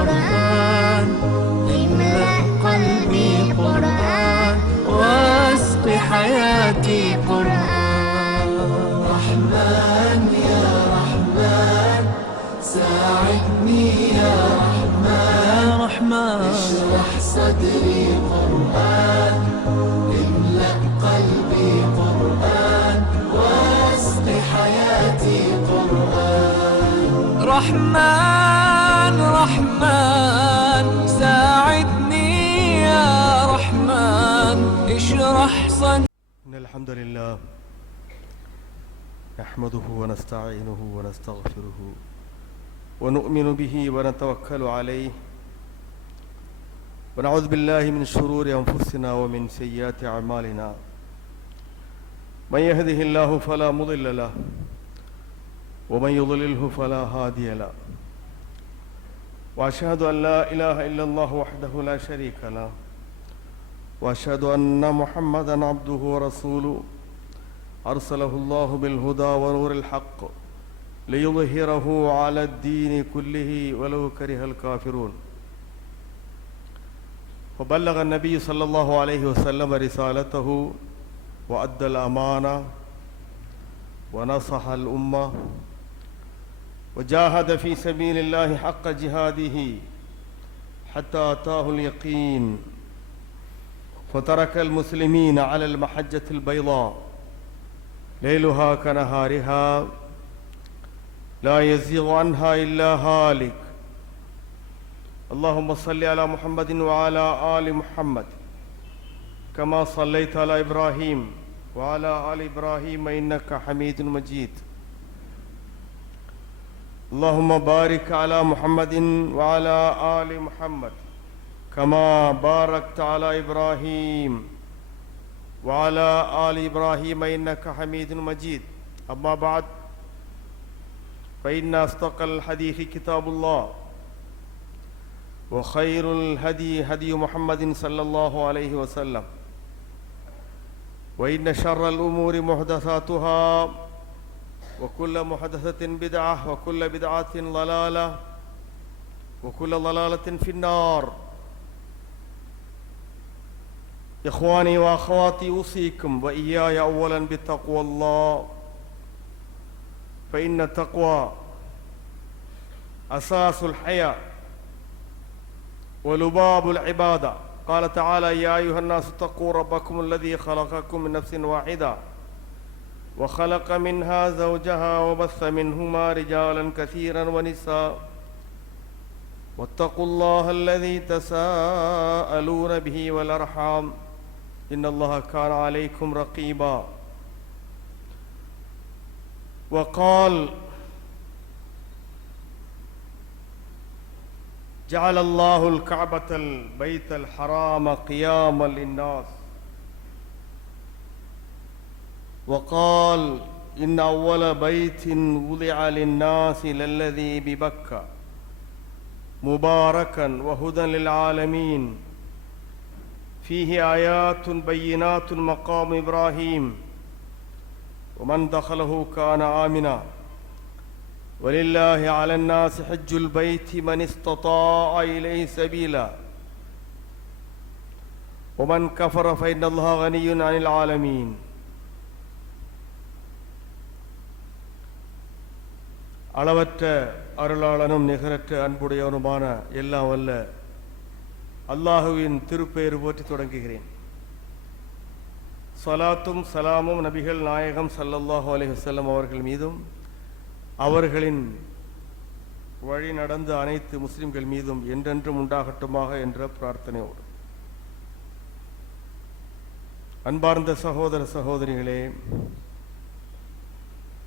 قرآن املأ قلبي قرآن واسق حياتي قرآن. رحمن يا رحمن ساعدني يا رحمن اشرح صدري قرآن املأ قلبي قرآن واسق حياتي قرآن. رحمن رحمن ساعدني يا رحمن اشرح صدري. إن الحمد لله نحمده ونستعينه ونستغفره ونؤمن به ونتوكل عليه ونعوذ بالله من شرور أنفسنا ومن سيئات أعمالنا. من يهده الله فلا مضل له ومن يضلله فلا هادي له. وأشهد أن لا إله إلا الله وحده لا شريك له وأشهد أن محمدا عبده ورسوله أرسله الله بالهدى ونور الحق ليظهره على الدين كله ولو كره الكافرون. وبلغ النبي صلى الله عليه وسلم رسالته وأدى الأمانة ونصح الأمة وجاهد في سبيل الله حق جهاده حتى أتاه اليقين فترك المسلمين على المحجة البيضاء ليلها كنهارها لا يزيغ عنها إلا هالك. اللهم صل على محمد وعلى آل محمد كما صليت على إبراهيم وعلى آل إبراهيم إنك حميد مجيد. اللهم بارك على محمد وعلى آل محمد كما باركت على إبراهيم وعلى آل إبراهيم إنك حميد مجيد. أما بعد فإن أصدق الحديث كتاب الله وخير الهدي هدي محمد صلى الله عليه وسلم وإن شر الأمور محدثاتها وكل محدثة بدعة وكل بدعة ضلالة وكل ضلالة في النار. إخواني وأخواتي أوصيكم وإياي أولا بتقوى الله فإن التقوى أساس الحياة ولباب العبادة. قال تعالى يا أيها الناس اتقوا ربكم الذي خلقكم من نفس واحدة وخلق منها زوجها وبث منهما رجالا كثيرا ونساء واتقوا الله الذي تساءلون به والأرحام إن الله كان عليكم رقيبا. وقال جعل الله الكعبة البيت الحرام قياما للناس. وقال إن أول بيت وضع للناس للذي ببكة مباركا وهدى للعالمين فيه آيات بينات مقام إبراهيم ومن دخله كان آمنا ولله على الناس حج البيت من استطاع إليه سبيلا ومن كفر فإن الله غني عن العالمين. அளவற்ற அருளாளனும் நிகரற்ற அன்புடையவனுமான எல்லாம் வல்ல அல்லாஹுவின் திருப்பெயர் போற்றி தொடங்குகிறேன். ஸலாத்தும் சலாமும் நபிகள் நாயகம் ஸல்லல்லாஹு அலைஹி வஸல்லம் அவர்கள் மீதும் அவர்களின் வழி நடந்த அனைத்து முஸ்லிம்கள் மீதும் என்றென்றும் உண்டாகட்டுமாக என்ற பிரார்த்தனையோடு, அன்பார்ந்த சகோதர சகோதரிகளே,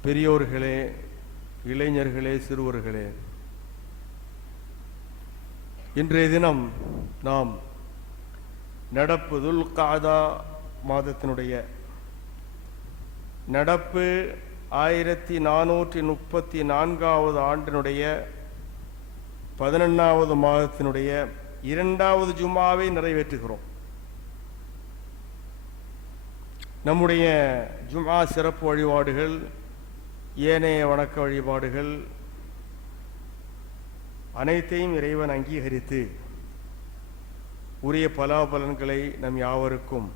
பெரியோர்களே, இளைஞர்களே, சிறுவர்களே, இன்றைய தினம் நாம் நடப்பு துல் கஅதா மாதத்தினுடைய நடப்பு 1434வது ஆண்டினுடைய 11வது மாதத்தினுடைய 2வது ஜும்மாவை நிறைவேற்றுகிறோம். நம்முடைய ஜும்ஆ சிறப்பு வழிபாடுகள், ஏனைய வணக்க வழிபாடுகள் அனைத்தையும் இறைவன் அங்கீகரித்து உரிய பலாபலன்களை நம் யாவருக்கும்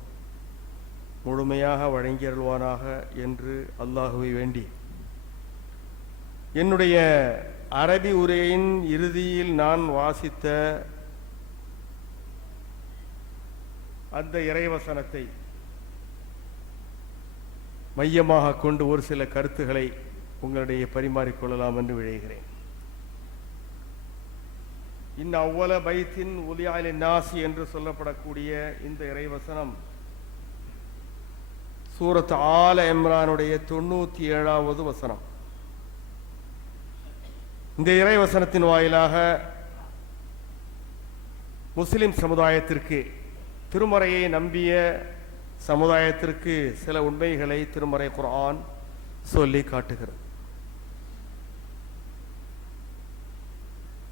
முழுமையாக வழங்கியருள்வானாக என்று அல்லாஹுவை வேண்டி என்னுடைய அரபி உரையின் இறுதியில் நான் வாசித்த அந்த இறைவசனத்தை மையமாக கொண்டு ஒரு சில கருத்துக்களை உங்களிடையே பரிமாறிக்கொள்ளலாம் என்று விழைகிறேன். அவ்வள பைத்தின் உலியாலி நாசி என்று சொல்லப்படக்கூடிய இந்த இறைவசனம் சூரத் ஆல இம்ரானுடைய 97வது வசனம். இந்த இறைவசனத்தின் வாயிலாக முஸ்லிம் சமுதாயத்திற்கு, திருமறையை நம்பிய சமுதாயத்திற்கு சில உண்மைகளை திருமறை குர்ஆன் சொல்லி காட்டுகிறது.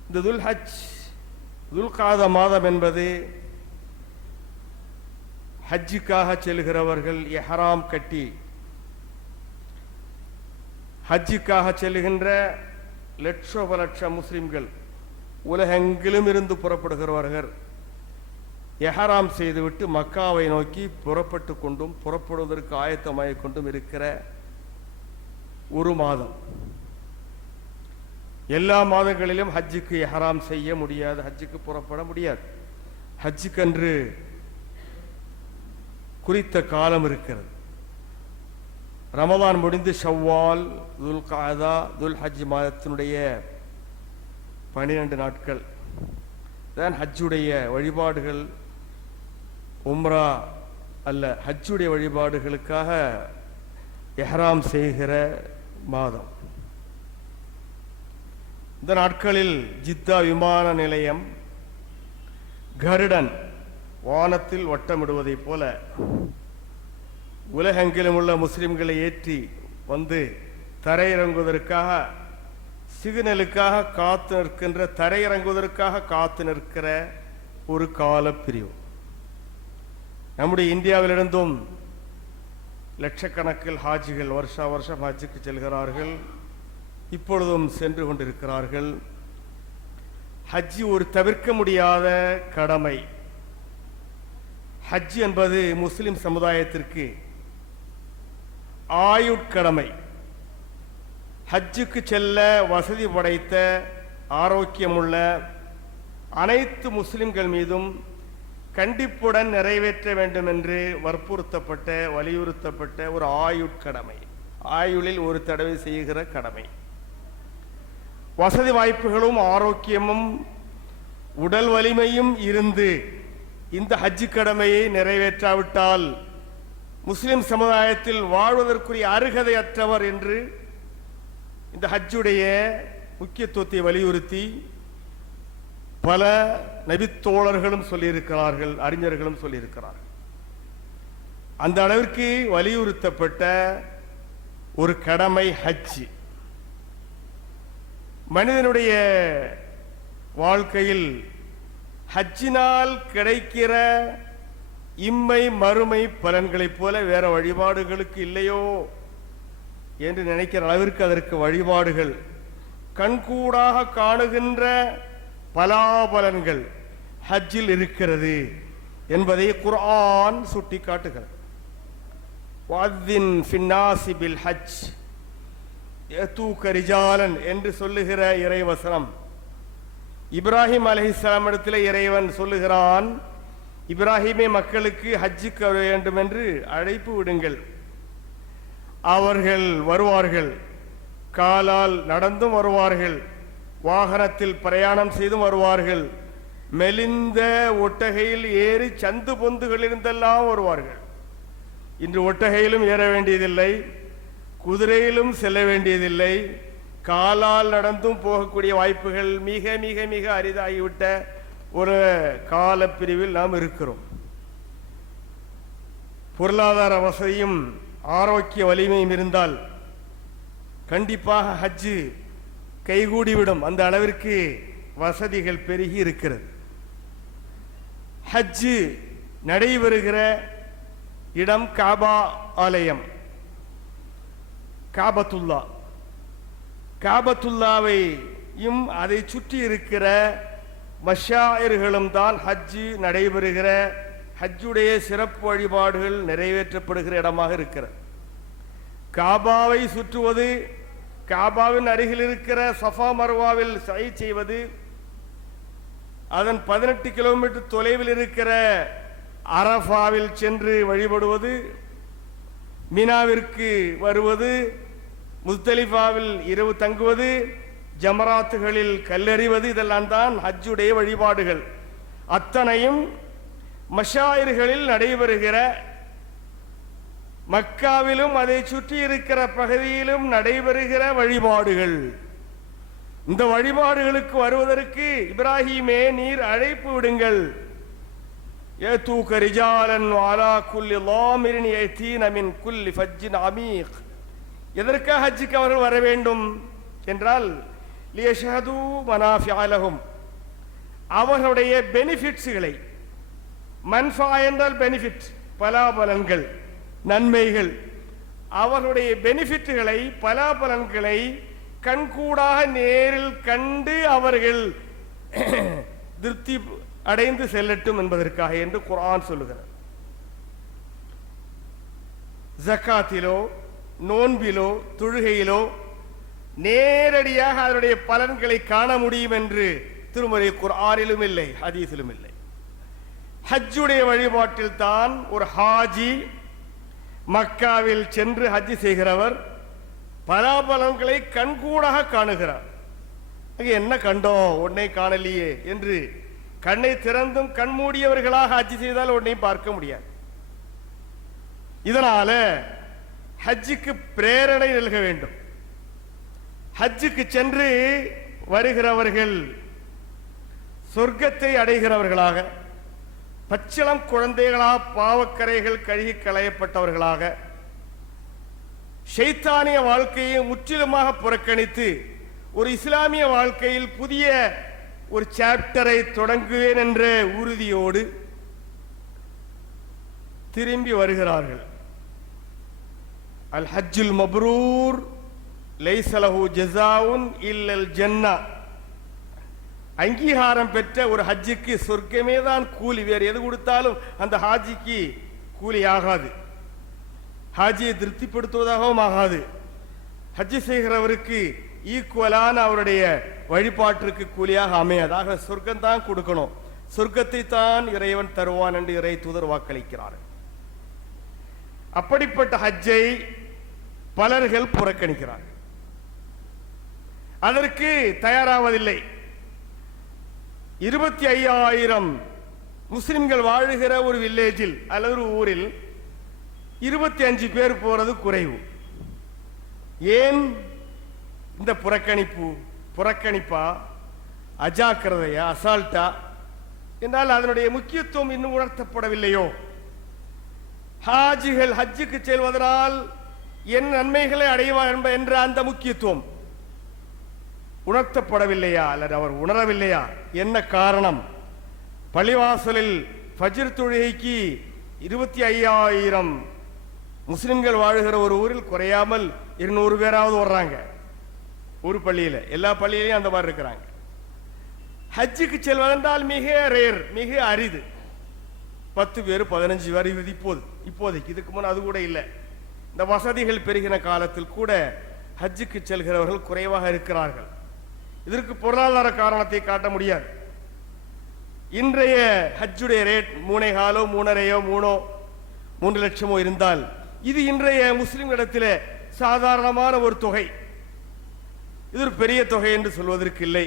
இந்த துல்காத மாதம் என்பது ஹஜ்ஜுக்காக செல்கிறவர்கள் இஹ்ராம் கட்டி ஹஜ்ஜுக்காக செல்லுகின்ற லட்சோபலட்ச முஸ்லிம்கள் உலகெங்கிலும் இருந்து புறப்படுகிறவர்கள் இஹ்ராம் செய்துவிட்டு மக்காவை நோக்கி புறப்பட்டு கொண்டும் புறப்படுவதற்கு ஆயத்தமாகிக் கொண்டும் இருக்கிற ஒரு மாதம். எல்லா மாதங்களிலும் ஹஜ்ஜுக்கு இஹ்ராம் செய்ய முடியாது, ஹஜ்ஜுக்கு புறப்பட முடியாது. ஹஜ்ஜுக்கென்று குறித்த காலம் இருக்கிறது. ரமதான் முடிந்து ஷவ்வால், துல்காதா, துல்ஹஜ் மாதத்தினுடைய 12 நாட்கள் தான் ஹஜ்ஜுடைய வழிபாடுகள், உம்ரா அல்ல ஹஜ்ஜுடைய வழிபாடுகளுக்காக இஹ்ராம் செய்கிற மாதம். இந்த நாட்களில் ஜித்தா விமான நிலையம் கருடன் வானத்தில் வட்டமிடுவதைப் போல உலகெங்கிலும் உள்ள முஸ்லிம்களை ஏற்றி வந்து தரையிறங்குவதற்காக சிக்னலுக்காக காத்து நிற்கின்ற, தரையிறங்குவதற்காக காத்து நிற்கிற ஒரு கால பிரிவு. நம்முடைய இந்தியாவிலிருந்தும் லட்சக்கணக்கில் ஹாஜிகள் வருஷா வருஷம் ஹஜ்ஜுக்கு செல்கிறார்கள், இப்பொழுதும் சென்று கொண்டிருக்கிறார்கள். ஹஜ்ஜி ஒரு தவிர்க்க முடியாத கடமை. ஹஜ் என்பது முஸ்லிம் சமுதாயத்திற்கு ஆயுட்கடமை. ஹஜ்ஜுக்கு செல்ல வசதி படைத்த ஆரோக்கியமுள்ள அனைத்து முஸ்லிம்கள் மீதும் கண்டிப்புடன் நிறைவேற்ற வேண்டும் என்று வற்புறுத்தப்பட்ட, வலியுறுத்தப்பட்ட ஒரு ஆயுட்கடமை. ஆயுளில் ஒரு தடவை செய்கிற கடமை. வசதி வாய்ப்புகளும் ஆரோக்கியமும் உடல் வலிமையும் இருந்து இந்த ஹஜ்ஜு கடமையை நிறைவேற்றாவிட்டால் முஸ்லிம் சமுதாயத்தில் வாழ்வதற்குரிய அருகதையற்றவர் என்று இந்த ஹஜ்ஜுடைய முக்கியத்துவத்தை வலியுறுத்தி பல நபித்தோழர்களும் சொல்லியிருக்கிறார்கள், அறிஞர்களும் சொல்லியிருக்கிறார்கள். அந்த அளவிற்கு வலியுறுத்தப்பட்ட ஒரு கடமை ஹஜ். மனிதனுடைய வாழ்க்கையில் ஹஜ்ஜினால் கிடைக்கிற இம்மை மறுமை பலன்களைப் போல வேற வழிபாடுகளுக்கு இல்லையோ என்று நினைக்கிற அளவிற்கு அதற்கு வழிபாடுகள், கண்கூடாக காணுகின்ற பலாபலன்கள் ஹஜ்ஜில் இருக்கிறது என்பதை குர்ஆன் சுட்டி காட்டுகிறது. வஅத்தின் ஃபின்னாஸி பில் ஹஜ் யதூக ரிஜாலன் என்று சொல்லுகிற இறைவசனம் இப்ராஹிம் அலைஹிஸ்ஸலாம் இடத்திலே இறைவன் சொல்லுகிறான், இப்ராஹிமே மக்களுக்கு ஹஜ்ஜுக்கு வேண்டும் என்று அழைப்பு விடுங்கள், அவர்கள் வருவார்கள், காலால் நடந்தும் வருவார்கள், வாகனத்தில் பிரயாணம் செய்தும் வருவார்கள், மெலிந்த ஒட்டகையில் ஏறி சந்து பொந்துகளிலிருந்தெல்லாம் வருவார்கள். இன்று ஒட்டகையிலும் ஏற வேண்டியதில்லை, குதிரையிலும் செல்ல வேண்டியதில்லை, காலால் நடந்தும் போகக்கூடிய வாய்ப்புகள் மிக மிக மிக அரிதாகிவிட்ட ஒரு காலப்பிரிவில் நாம் இருக்கிறோம். பொருளாதார வசதியும் ஆரோக்கிய வலிமையும் இருந்தால் கண்டிப்பாக ஹஜ்ஜு கைகூடிவிடும். அந்த அளவிற்கு வசதிகள் பெருகி இருக்கிறது. ஹஜ்ஜு நடைபெறுகிற இடம் காபா ஆலயம், காபத்துல்லா. காபத்துல்லாவை அதை சுற்றி இருக்கிற மஷாயிர்களும் தான் ஹஜ்ஜு நடைபெறுகிற ஹஜ்ஜுடைய சிறப்பு வழிபாடுகள் நிறைவேற்றப்படுகிற இடமாக இருக்கிறது. காபாவை சுற்றுவது, காபாவின் அருகில் இருக்கிற சஃபா மர்வாவில் சை செய்வது, அதன் 18 கிலோமீட்டர் தொலைவில் இருக்கிற அரஃபாவில் சென்று வழிபடுவது, மினாவிற்கு வருவது, முஸ்தலிஃபாவில் இரவு தங்குவது, ஜமராத்துகளில் கல்லெறிவது, இதெல்லாம் தான் ஹஜ்ஜுடைய வழிபாடுகள். அத்தனையும் மஷாயிர்களில் நடைபெறுகிற, மக்காவிலும் அதை சுற்றி இருக்கிற பகுதியிலும் நடைபெறுகிற வழிபாடுகள். இந்த வழிபாடுகளுக்கு வருவதற்கு இப்ராஹிமே நீர் அழைப்பு விடுங்கள். யதூக ரிஜாலன் வஅலா குல்லி லாமிரின் யதீன மின் குல்லி ஃபஜ்ஜின் அமீக். எதற்காக ஹஜ்ஜுக்கு அவர்கள் வர வேண்டும் என்றால், லியஷ்ஹது மனாஃபிஅ லஹும், அவர்களுடைய பெனிஃபிட்ஸ்களை, மன்ஃபா என்றால் பெனிஃபிட், பலாபலன்கள், நன்மைகள், அவர்களுடைய பெனிஃபிட்டுகளை, பலாபலன்களை கண்கூடாக நேரில் கண்டு அவர்கள் திருப்தி அடைந்து செல்லட்டும் என்பதற்காக என்று குர்ஆன் சொல்லுகிறார். ஜக்காத்திலோ நோன்பிலோ தொழுகையிலோ நேரடியாக அதனுடைய பலன்களை காண முடியும் என்று திருமறை குர்ஆனிலும் இல்லை, ஹதீஸிலும் இல்லை. ஹஜ்ஜுடைய வழிபாட்டில் தான் ஒரு ஹாஜி மக்காவில் சென்று ஹஜ் செய்கிறவர் பலாபலன்களை கண்கூடாக காணுகிறார். என்ன கண்டோம், உன்னை காணலையே என்று கண்ணை திறந்தும் கண்மூடியவர்களாக ஹஜ் செய்தால் உன்னையும் பார்க்க முடியாது. இதனால ஹஜ்ஜுக்கு பிரேரணை நல்க வேண்டும். ஹஜ்ஜுக்கு சென்று வருகிறவர்கள் சொர்க்கத்தை அடைகிறவர்களாக, பச்சிளம் குழந்தைகளாக, பாவக்கரைகள் கழுகி களையப்பட்டவர்களாக, ஷைத்தானிய வாழ்க்கையை முற்றிலுமாக புறக்கணித்து ஒரு இஸ்லாமிய வாழ்க்கையில் புதிய ஒரு சாப்டரை தொடங்குவேன் என்ற உறுதியோடு திரும்பி வருகிறார்கள். அல் ஹஜ்ஜுல் மப்ரூர் லைஸ லஹு ஜஸாஉன் இல்லல் ஜன்னா. அங்கீகாரம் பெற்ற ஒரு ஹஜ்ஜுக்கு சொர்க்கமே தான் கூலி, வேறு எது கொடுத்தாலும் அந்த ஹாஜிக்கு கூலி ஆகாது, ஹாஜியை திருப்திப்படுத்துவதாகவும் ஆகாது. ஹஜ்ஜு செய்கிறவருக்கு ஈக்குவலான அவருடைய வழிபாட்டிற்கு கூலியாக அமையாதாக சொர்க்கம் தான் கொடுக்கணும். சொர்க்கத்தை தான் இறைவன் தருவான் என்று இறை தூதர் வாக்களிக்கிறார். அப்படிப்பட்ட ஹஜ்ஜை பலர்கள் புறக்கணிக்கிறார்கள், அதற்கு தயாராவதில்லை. 25,000 முஸ்லிம்கள் வாழுகிற ஒரு வில்லேஜில் அல்லது ஒரு ஊரில் 25 பேர் போறது குறைவு. ஏன் இந்த புறக்கணிப்பா, அஜாக்கிரதையா, அசால்ட்டா என்றால் அதனுடைய முக்கியத்துவம் இன்னும் உணர்த்தப்படவில்லையோ? ஹாஜிகள் ஹஜ்ஜுக்கு செல்வதனால் என் நன்மைகளை அடைவார் என்ற அந்த முக்கியத்துவம் உணர்த்தப்படவில்லையா அல்லது அவர் உணரவில்லையா? என்ன காரணம்? பள்ளிவாசலில் ஃபஜ்ர் தொழுகைக்கு 25,000 முஸ்லிம்கள் வாழுகிற ஒரு ஊரில் குறையாமல் 200 பேராவது வர்றாங்க. ஒரு பள்ளியில், எல்லா பள்ளியிலையும் அந்த மாதிரி இருக்கிறாங்க. ஹஜ்ஜுக்கு செல்வதென்றால் மிக ரேர், மிக அரிது. 10 பேர் 15 பேர் இப்போதைக்கு, இதுக்கு முன் அது கூட இல்லை. இந்த வசதிகள் பெருகின காலத்தில் கூட ஹஜ்ஜுக்கு செல்கிறவர்கள் குறைவாக இருக்கிறார்கள். இதற்கு பொருளாதார காரணத்தை காட்ட முடியாது. இன்றைய ஹஜ்ஜுடைய ரேட் 3,400, 3,500, 3 லட்சமோ இருந்தால் இது இன்றைய முஸ்லிம் இடத்தில் சாதாரணமான ஒரு தொகை. இது ஒரு பெரிய தொகை என்று சொல்வதற்கு இல்லை.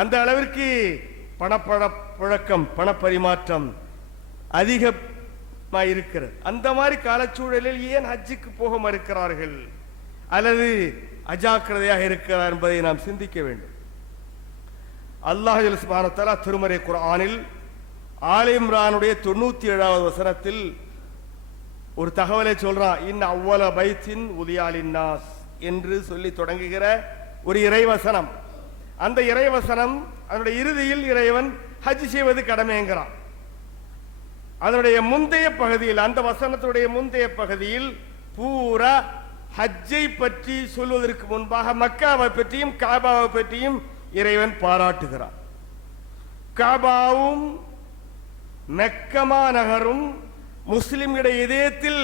அந்த அளவிற்கு பணப்புழக்கம், பணப்பரிமாற்றம் அதிகமாக இருக்கிறது. அந்த மாதிரி காலச்சூழலில் ஏன் ஹஜ்ஜுக்கு போக மறுக்கிறார்கள் அல்லது அஜாக்கிரதையாக இருக்கிறார் என்பதை நாம் சிந்திக்க வேண்டும். அல்லாஹ் சுப்ஹானஹு வ தஆலா திருமறை குர்ஆனில் ஆல் இம்ரானுடைய 97வது வசனத்தில் ஒரு தகவலை சொல்றான். இன் அவ்வல பைத்தின் உலியாலின் நாஸ் என்று சொல்லி தொடங்குகிற ஒரு இறைவசனம். அந்த இறைவசனம் அதனுடைய இறுதியில் இறைவன் ஹஜ் செய்வது கடமைங்கிறான். அதனுடைய முந்தைய பகுதியில், அந்த வசனத்துடைய முந்தைய பகுதியில் பூரா ஹஜ்ஜை பற்றி சொல்வதற்கு முன்பாக மக்காவை பற்றியும் காபாவை பற்றியும் இறைவன் பாராட்டுகிறான். காபாவும் மெக்கமா நகரும் முஸ்லிம்களுடைய இதயத்தில்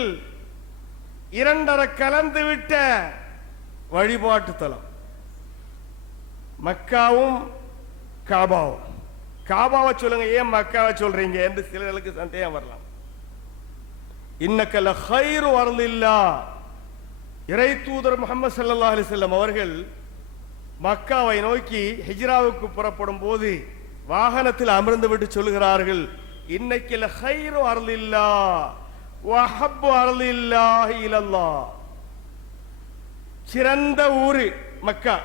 இரண்டரை கலந்துவிட்ட வழிபாட்டு தலம். மக்காவும் காபாவும். காபாவை சொல்லுங்க, ஏன் மக்காவை சொல்றீங்க என்று சிலர்களுக்கு சந்தேகம் வரலாம். இன்னக லகைரு அர்லில்லாஹ், இறை தூதர் முஹம்மது ஸல்லல்லாஹு அலைஹி வஸல்லம் அவர்கள் மக்காவை நோக்கி ஹிஜ்ராவுக்கு புறப்படும் போது வாகனத்தில் அமர்ந்து விட்டு சொல்கிறார்கள், இன்னக லகைரு அர்லில்லாஹ் வ ஹப்பு அர்லில்லாஹி இலல்லாஹ். சிறந்த ஊரு மக்கா,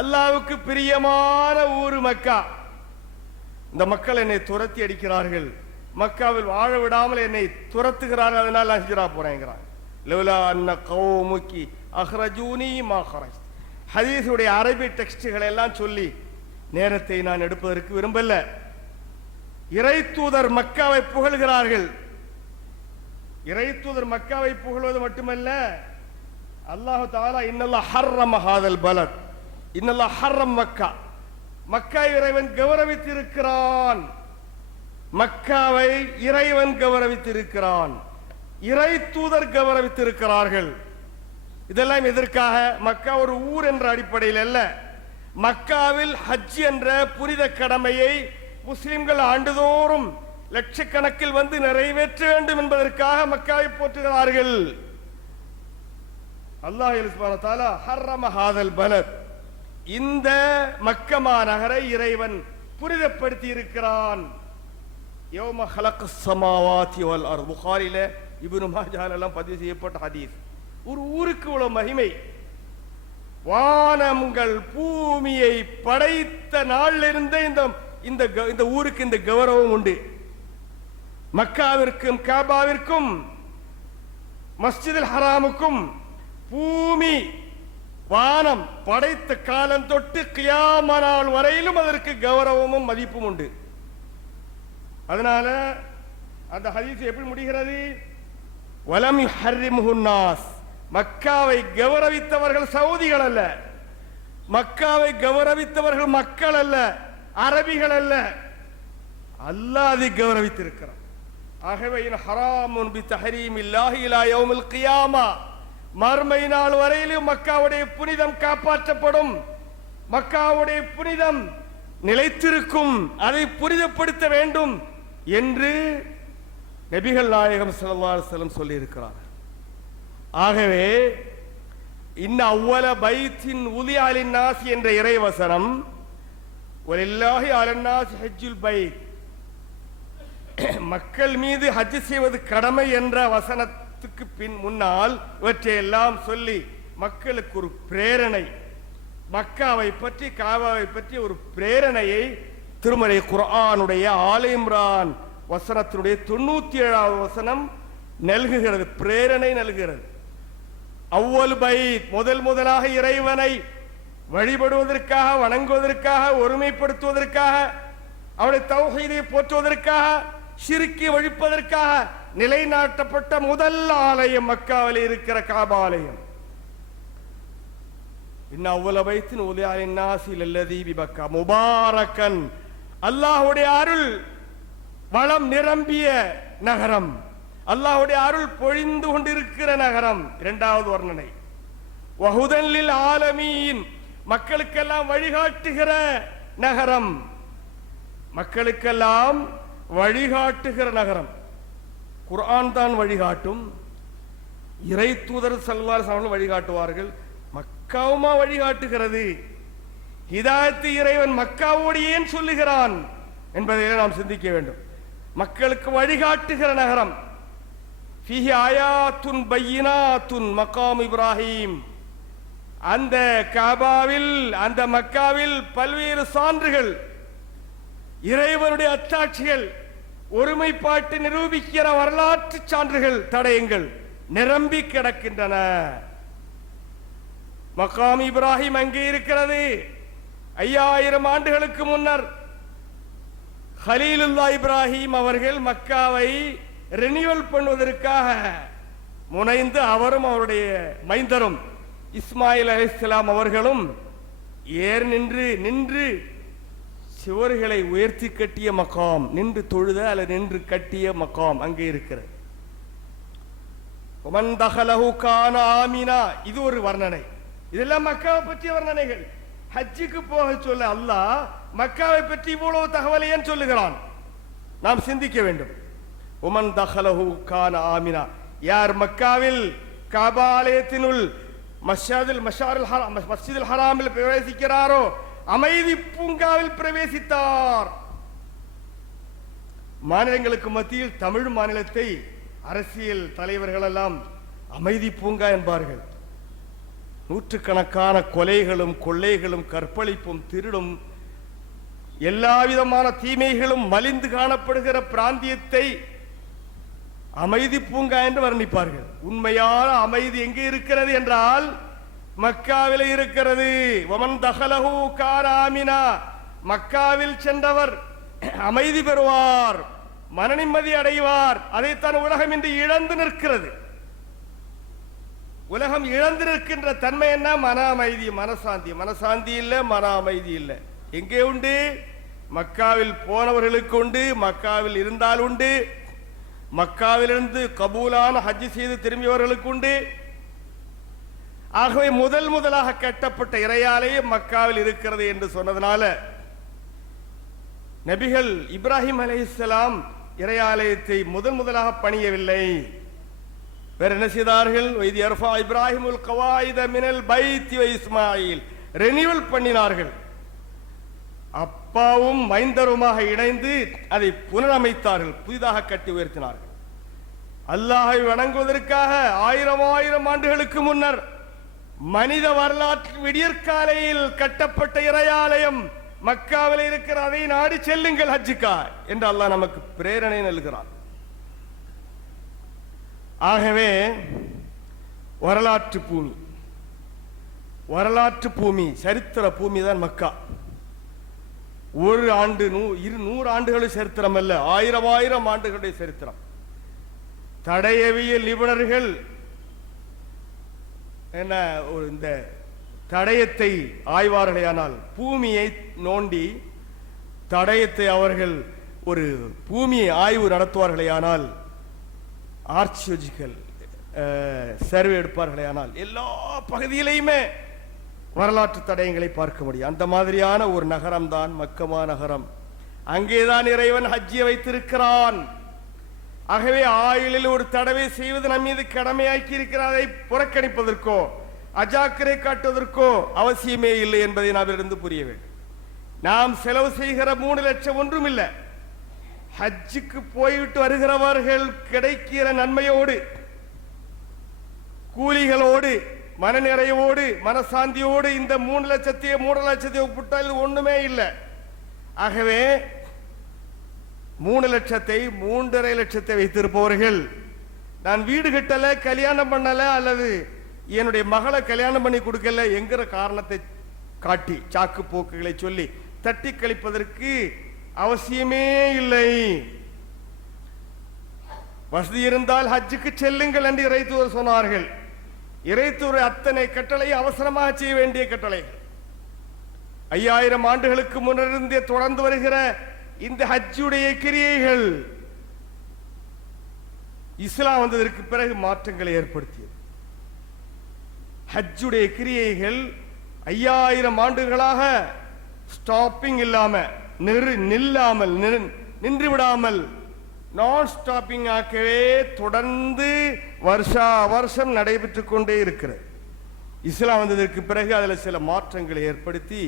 அல்லாஹ்வுக்கு பிரியமான ஊரு மக்கா. இந்த மக்கள் என்னை துரத்தி அடிக்கிறார்கள், மக்காவில் வாழ விடாமல் என்னை துரத்துகிறார்கள், அதனால் நான் ஹிஜ்ரா போறேங்கிறாங்க. லவ்லா அன்ன கௌமுகி அஹ்ரஜூனி மா ஹரஜ். ஹதீஸுடைய அரபி டெக்ஸ்டுகளை எல்லாம் சொல்லி நேரத்தை நான் எடுப்பதற்கு விரும்பல. இறை தூதர் மக்காவை புகழ்கிறார்கள். இறை தூதர் மக்காவை புகழ்வது மட்டுமல்ல, அல்லாஹ் தஆலா இன்னல்லாஹ் ஹர்ரம ஹாதல் பலத், இன்னல்லாஹ் ஹர்ரம் மக்கா, மக்கா இறைவன் கௌரவித்திருக்கிறான். மக்காவை இறைவன் கௌரவித்திருக்கிறான், இறை தூதர் கௌரவித்திருக்கிறார்கள். இதெல்லாம் எதற்காக? மக்கா ஒரு ஊர் என்ற அடிப்படையில் அல்ல, மக்காவில் ஹஜ் என்ற புனித கடமையை முஸ்லிம்கள் ஆண்டுதோறும் லட்சக்கணக்கில் வந்து நிறைவேற்ற வேண்டும் என்பதற்காக மக்காவை போற்றுகிறார்கள். அல்லாஹ் சுப்ஹானஹு வ தஆலா ஹர்ரம ஹாதல் பலத், இந்த மக்கமா நகரை இறைவன் புனிதப்படுத்தி இருக்கிறான். யௌம ஹலக்கஸ் ஸமாவாதி வல் அர்த், புகாரில இப்னு மாஜாஹ் எல்லாம் பதிவு செய்யப்பட்ட ஹதீஸ். ஒரு ஊருக்கு இவ்வளவு மகிமை. வானங்கள் பூமியை படைத்த நாளிலிருந்து இந்த ஊருக்கு இந்த கௌரவம் உண்டு. மக்காவிற்கும் காபாவிற்கும் மஸ்ஜிதுல் ஹராமுக்கும் பூமி வானம் படைத்த காலம் தொட்டு கியாம நாள் வரையிலும் அதற்கு கௌரவமும் மதிப்பும் உண்டு. அதனால அந்த ஹதீஸ் எப்படி முடிகிறது? வலம் யுஹர்ரிமுஹுன் நாஸ், மக்காவை கௌரவித்தவர்கள் சவுதிகள் அல்ல, மக்காவை கௌரவித்தவர்கள் மக்கள் அல்ல, அரபிகள் அல்ல, அல்லாஹ் அதை கௌரவித்திருக்கிறார். ஆகவே ஹராமுன் பி தஹரீமில்லாஹி இலா யௌமில் கியாமா, மறுமை நாள் வரையிலும் மக்காவுடைய புனிதம் காப்பாற்றப்படும், மக்காவுடைய புனிதம் நிலைத்திருக்கும், அதை புனிதப்படுத்த வேண்டும் என்று நபிகள் நாயகம் ஸல்லல்லாஹு அலைஹி வஸல்லம் சொல்லி இருக்கிறார். ஆகவே இன்ன அவ்வல பைத்தின் உலியா லின்னாஸ் என்ற இறைவசனம், வலில்லாஹி அலன்னாஸ் ஹஜ்ஜுல் பைத், மக்கள் மீது ஹஜ் செய்வது கடமை என்ற வசனத்துக்கு முன்னால் இவற்றை எல்லாம் சொல்லி மக்களுக்கு ஒரு பிரேரணை, மக்காவை பற்றி காபாவை பற்றி ஒரு பிரேரணையை திருமறை குர்ஆனுடைய ஆல இம்ரான் வசனத்தினுடைய 97வது வசனம் நல்குகிறது, பிரேரணை நல்கிறது. அவ்வல் பைத், முதலாக இறைவனை வழிபடுவதற்காக, வணங்குவதற்காக, ஒருமைப்படுத்துவதற்காக, அவருடைய தௌஹீதை போற்றுவதற்காக, ஷிர்க்கை ஒழிப்பதற்காக நிலைநாட்டப்பட்ட முதல் ஆலயம் மக்காவில் இருக்கிற காபா ஆலயம். இன்ன அவ்வல பைத்தின் உலியா லின்னாஸி லல்லதீ பிபக்கா முபாரக்கன், அல்லாஹ்வுடைய அருள் வளம் நிரம்பிய நகரம், அல்லாஹ்வுடைய அருள் பொழிந்து கொண்டிருக்கிற நகரம். இரண்டாவது வர்ணனை வஹுதன் லில் ஆலமீன், மக்களுக்கெல்லாம் வழிகாட்டுகிற நகரம், மக்களுக்கெல்லாம் வழிகாட்டுகிற நகரம். குர்ஆன் தான் வழிகாட்டும், இறை தூதர் ஸல்லல்லாஹு அலைஹி வஸல்லம் வழிகாட்டுவார்கள், மக்காவுமா வழிகாட்டுகிறது. ஹிதாயத்து இறைவன் மக்காவோடு ஏன் சொல்லுகிறான் என்பதை நாம் சிந்திக்க வேண்டும். மக்களுக்கு வழிகாட்டுகிற நகரம். ஃபீஹி ஆயாத்துன் பையினாத்துன் மகாம் இப்ராஹிம், அந்த காபாவில், அந்த மக்காவில் பல்வேறு சான்றுகள், இறைவனுடைய அத்தாட்சிகள், ஒருமைப்பாட்டு நிரூபிக்கிற வரலாற்று சான்றுகள், தடயங்கள் நிரம்பி கிடக்கின்றன. மகாம் இப்ராஹிம் அங்கே இருக்கிறது. 5000 ஆண்டுகளுக்கு முன்னர் ஹலீலுல்லாஹ் இப்ராஹிம் அவர்கள் மக்காவை ரெனிவல் பண்ணுவதற்காக, முனைந்து அவரும் அவருடைய மைந்தரும் இஸ்மாயில் அலைஹிஸ்ஸலாம் அவர்களும் ஏர் நின்று சுவர்களை உயர்த்தி கட்டிய மகாம், நின்று தொழுத அல்லது நின்று கட்டிய மகாம் அங்கே இருக்கிறது. ஒமன் தஹலஹு கான ஆமினா, இது ஒரு வர்ணனை. இதெல்லாம் மக்காவை பற்றிய வர்ணனைகள். ஹஜ்ஜுக்கு போக சொல்ல அல்லாஹ் மக்காவை பற்றி இவ்வளவு தகவலை ஏன் சொல்லுகிறான்? நாம் சிந்திக்க வேண்டும். ஒமன் தஹலஹு கான ஆமினா, யார் மக்காவில் காபா ஆலயத்தினுள் மஸ்ஜிதுல் ஹராமில் பிரவேசிக்கிறாரோ அமைதி பூங்காவில் பிரவேசித்தார். மாநிலங்களுக்கு மத்தியில் தமிழ் மாநிலத்தை அரசியல் தலைவர்கள் எல்லாம் அமைதி பூங்கா என்பார்கள். நூற்றுக்கணக்கான கொலைகளும் கொள்ளைகளும் கற்பழிப்பும் திருடும் எல்லா விதமான தீமைகளும் மலிந்து காணப்படுகிற பிராந்தியத்தை அமைதி பூங்கா என்று வர்ணிப்பார்கள். உண்மையான அமைதி எங்கே இருக்கிறது என்றால் மக்காவில் இருக்கிறது. வமன் தஹலஹு கான ஆமினா, மக்காவில் சென்றவர் அமைதி பெறுவார், மன நிம்மதி அடைவார். அதைத்தான் உலகம் இன்று இழந்து நிற்கிறது. உலகம் இழந்து நிற்கின்ற தன்மை என்ன? மன அமைதி, மனசாந்தி. மனசாந்தி இல்லை, மன அமைதி இல்லை. எங்கே உண்டு? மக்காவில் போனவர்களுக்கு உண்டு, மக்காவில் இருந்தால் உண்டு, மக்காவிலிருந்து கபூலான ஹஜ் செய்து திரும்பியவர்களுக்கு உண்டு. ஆகவே முதலாக கட்டப்பட்ட இறையாலயம் மக்காவில் இருக்கிறது என்று சொன்னதனால நபிகள் இப்ராஹிம் அலைஹிஸ்ஸலாம் இறையாலயத்தை முதலாக பணியவில்லை. வேற என்ன செய்தார்கள்? வைதி அர்ஃபா இப்ராஹிமுல் கவாயித மினல் பைத்தி வ இஸ்மாயில், ரெனிவல் பண்ணினார்கள். அப்பாவும் மைந்தருமாக இணைந்து அதை புனரமைத்தார்கள், புதிதாக கட்டி உயர்த்தினார்கள். அல்லாஹை வணங்குவதற்காக ஆயிரம் ஆண்டுகளுக்கு முன்னர் மனித வரலாற்று விடியற்காலையில் கட்டப்பட்ட இறையாலயம் மக்காவில் இருக்கிற, அதை நாடி செல்லுங்கள் ஹஜ்ஜுக்கா என்று அல்லாஹ் நமக்கு பிரேரணை நல்கிறார். ஆகவே வரலாற்று பூமி சரித்திர பூமி தான் மக்கா. ஒரு ஆண்டு 100 ஆண்டுகள் சரித்திரம் அல்ல, ஆயிரம் ஆண்டுகளுடைய சரித்திரம். தடயவியல் நிபுணர்கள் என்ன இந்த தடயத்தை ஆய்வார்களேயானால், பூமியை நோண்டி தடயத்தை அவர்கள் ஒரு பூமியை ஆய்வு நடத்துவார்களேயானால், ஆர்ச்சியோலஜிக்கல் சர்வே எடுப்பார்களேயானால் எல்லா பகுதியிலையுமே வரலாற்று தடயங்களை பார்க்க முடியும். அந்த மாதிரியான ஒரு நகரம் தான் மக்கமா நகரம். அங்கேதான் இறைவன் ஹஜ்ஜியை வைத்திருக்கிறான். ஆகவே ஆயுளில் ஒரு தடவை செய்வது நம் மீது கடமையாக்கி இருக்கிறார். அதை புறக்கணிப்பதற்கோ அஜாக்கிரை காட்டுவதற்கோ அவசியமே இல்லை என்பதை நாம் இருந்து புரிய வேண்டும். நாம் செலவு செய்கிற 3 லட்சம் ஒன்றும் இல்லை. ஹஜ்ஜுக்கு போய்விட்டு வருகிறவர்கள் கிடைக்கிற நன்மையோடு, கூலிகளோடு, மனநிறைவோடு, மனசாந்தியோடு இந்த 3 லட்சத்தையும் 3 லட்சத்தையும் ஒப்பிட்டால் ஒண்ணுமே இல்லை. ஆகவே 3 லட்சத்தை 3.5 லட்சத்தை வைத்திருப்பவர்கள், நான் வீடு கட்டல, கல்யாணம் பண்ணல, அல்லது என்னுடைய மகளை கல்யாணம் பண்ணி கொடுக்கல என்கிற காரணத்தை காட்டி சாக்கு போக்குகளை சொல்லி தட்டி கழிப்பதற்கு அவசியமே இல்லை. வசதி இருந்தால் ஹஜ்ஜுக்கு செல்லுங்கள் என்று இறைத்தூதர் சொன்னார்கள். இறைத்தூதர் அத்தனை கட்டளை அவசரமாக செய்ய வேண்டிய கட்டளைகள். 5000 ஆண்டுகளுக்கு முன்னிருந்தே தொடர்ந்து வருகிற இந்த ஹஜ்ஜுடைய கிரியைகள் இஸ்லாம் வந்ததற்கு பிறகு மாற்றங்களை ஏற்படுத்தியது. ஹஜ்ஜுடைய கிரியைகள் 5000 ஆண்டுகளாக ஸ்டாப்பிங் இல்லாம, நில்லாமல், நின்று விடாமல் நான் ஸ்டாப்பிங் ஆக்கவே தொடர்ந்து வருஷா வருஷம் நடைபெற்றுக் கொண்டே இருக்கிறது. இஸ்லாம் வந்ததற்கு பிறகு அதில் சில மாற்றங்களை ஏற்படுத்தி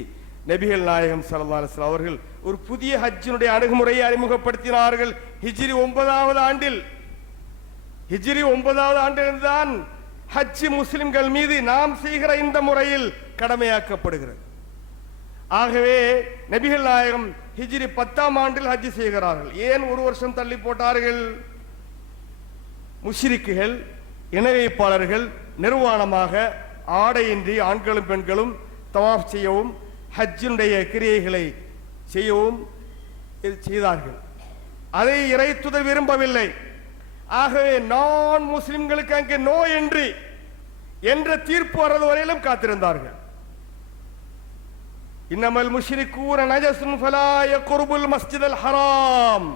நபிகள் நாயகம் ஸல்லல்லாஹு அலைஹி வஸல்லம் அவர்கள் ஒரு புதிய ஹஜ்ஜினுடைய அணுகுமுறையை அறிமுகப்படுத்தினார்கள். ஹிஜ்ரி 9வது ஆண்டில், ஹிஜ்ரி 9வது ஆண்டில்தான் ஹஜ் முஸ்லிம்கள் மீது நாம் செய்கிற இந்த முறையில் கடமையாக்கப்படுகிறது. ஆகவே நபிகள் நாயகம் ஹிஜ்ரி 10ஆம் ஆண்டில் ஹஜ் செய்கிறார்கள். ஏன் ஒரு வருஷம் தள்ளி போட்டார்கள்? முஷ்ரிக்குகள், இணை வைப்பாளர்கள் நிர்வாணமாக ஆடையின்றி ஆண்களும் பெண்களும் தவாஃப் செய்யவும் ஹஜ்ஜினுடைய கிரியைகளை செய்யவும் செய்தார்கள். அதை இறைத்துதர் விரும்பவில்லை. ஆகவே நான் முஸ்லிம்களுக்கு அங்கே நோ என்ற தீர்ப்பு வர்றது வரையிலும் காத்திருந்தார்கள். இன்னமல் முஷ்ரிகூன நஜஸுன் ஃபலா யக்ருபுல் மஸ்ஜிதல் ஹராம்.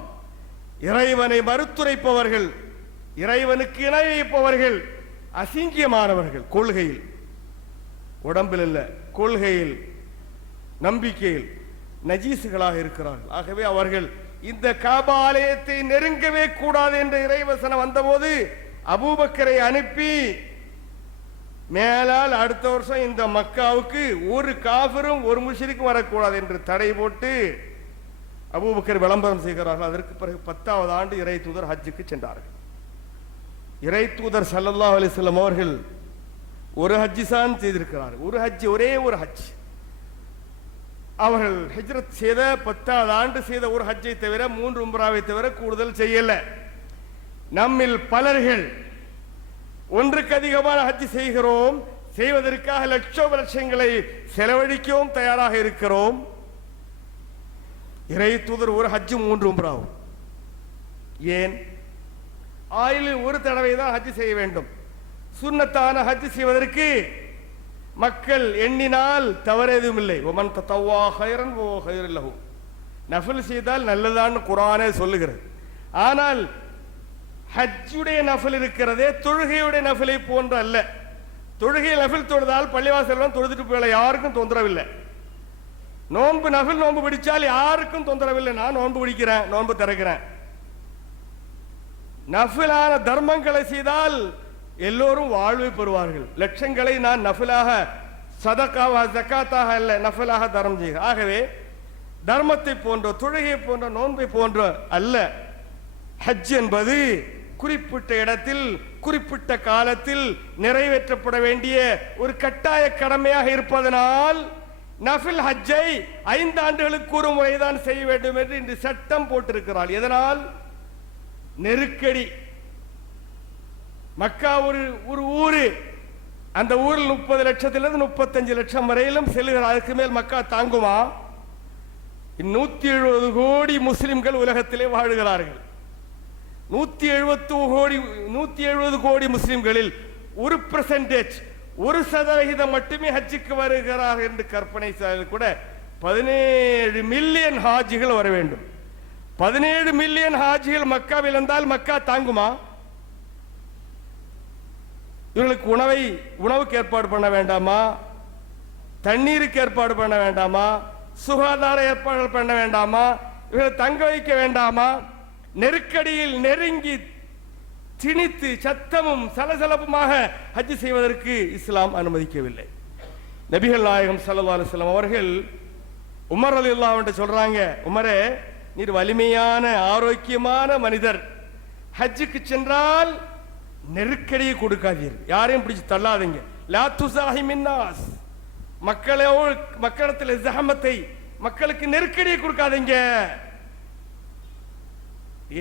இறைவனை மறுத்துரைப்பவர்கள், இறைவனுக்கு இணை வைப்பவர்கள் அசிங்கியமானவர்கள். கொள்கையில், உடம்பில் அல்ல, கொள்கையில், நம்பிக்கையில் நஜீசுகளாக இருக்கிறார்கள். ஆகவே அவர்கள் இந்த காபா ஆலயத்தை நெருங்கவே கூடாது என்ற இறைவசனம் வந்தபோது அபூபக்கரை அனுப்பி மேலால் அடுத்த வருஷம் இந்த மக்காவுக்கு ஒரு காஃபிரும் ஒரு முஷ்ரிக்கும் வரக்கூடாது என்று தடை போட்டு அபூபக்கர் விளம்பரம் செய்கிறார்கள். அதற்கு பிறகு 10வது ஆண்டு இறை தூதர் ஹஜ்ஜுக்கு சென்றார்கள். இறை தூதர் ஸல்லல்லாஹு அலைஹி வஸல்லம் அவர்கள் ஒரு ஹஜ்ஜி தான் செய்திருக்கிறார். ஒரு ஹஜ், ஒரே ஒரு ஹஜ். அவர்கள் ஹிஜ்ரத் செய்த 10வது ஆண்டு செய்த ஒரு ஹஜ்ஜை தவிர 3 உம்ராவை தவிர கூடுதல் செய்யல. நம்மில் பலர்கள் ஒன்றுக்கு அதிகமான ஹஜ் செய்கிறோம், செய்வதற்காக லட்சங்களை செலவழிக்கவும் தயாராக இருக்கிறோம். இறை தூதர் ஒரு ஹஜ் 3 உம்ராவும். ஏன்? ஆயிலில் ஒரு தடவை தான் ஹஜ் செய்ய வேண்டும். சுன்னத்தான ஹஜ் செய்வதற்கு மக்கள் எண்ணினால் தவறு எதுவும் இல்லை. ஒமன் தத்தவ்வா ஹைரன் ஓ ஹைர் லஹு. நஃபில் செய்தால் நல்லதான்னு குர்ஆனே சொல்லுகிறது. ஆனால் ஹஜ்ஜுடைய நஃபில் இருக்கிறதே தொழுகையுடைய நஃபிலை போன்ற அல்ல. தொழுகை நஃபில் தொழுதால் பள்ளிவாசல் தொழுதுட்டு போகல, யாருக்கும் தொந்தரவில்லை. நோன்பு நஃபில் நோன்பு பிடிச்சால் யாருக்கும் தொந்தரவில்லை. நான் நோன்பு பிடிக்கிறேன், நோன்பு திறக்கிறேன். நஃபிலான தர்மங்களை செய்தால் எல்லோரும் வாழ்வை பெறுவார்கள். லட்சங்களை நான் நஃபிலாக, சதகாவா, ஜகாத்தாக அல்ல, நஃபிலாக தர்மம் செய்க. ஆகவே தர்மத்தை போன்ற, தொழுகை போன்ற, நோன்பை போன்ற அல்ல. ஹஜ் என்பது குறிப்பிட்ட இடத்தில் குறிப்பிட்ட காலத்தில் நிறைவேற்றப்பட வேண்டிய ஒரு கட்டாய கடமையாக இருப்பதனால் நஃபில் ஹஜ்ஜை 5 ஆண்டுகளுக்கு ஒரு முறைதான் செய்ய வேண்டும் என்று இன்று சட்டம் போட்டிருக்கிறார். எதனால்? நெருக்கடி. மக்கா ஒரு ஊரு, அந்த ஊரில் 30 லட்சத்திலிருந்து 35 லட்சம் வரையிலும் செல்லுகிறார். அதுக்கு மேல் மக்கா தாங்குமா? 170 கோடி முஸ்லிம்கள் உலகத்திலே வாழுகிறார்கள். 170 கோடி முஸ்லிம்களில் 1%, 1% மட்டுமே ஹஜ்ஜுக்கு வருகிறார் என்று கற்பனை செய்தால் கூட 17 மில்லியன் ஹாஜிகள் வர வேண்டும். 17 மில்லியன் ஹாஜிகள் மக்காவில் இருந்தால் மக்கா தாங்குமா? இவர்களுக்கு உணவுக்கு ஏற்பாடு பண்ண வேண்டாமா? தண்ணீருக்கு ஏற்பாடு பண்ண வேண்டாமா? சுகாதார ஏற்பாடுகள் பண்ண வேண்டாமா? இவர்களை தங்க வைக்க வேண்டாமா? நெருக்கடியில் நெருங்கி திணித்து சத்தமும் சலசலப்புமாக ஹஜ் செய்வதற்கு இஸ்லாம் அனுமதிக்கவில்லை. நபிகள் நாயகம் ஸல்லல்லாஹு அலைஹி வஸல்லம் அவர்கள் உமர் ரலியல்லாஹு அன்ஹு சொல்றாங்க, உமரே, நீர் வலிமையான ஆரோக்கியமான மனிதர், ஹஜ்ஜுக்கு சென்றால் நெருக்கடியை கொடுக்காதீர்கள், யாரையும் பிடிச்சு தள்ளாதீங்க. லா துஸாஹி மின்னாஸ், மக்களிடத்தில் ஜஹமத்தை, மக்களுக்கு நெருக்கடியை கொடுக்காதீங்க.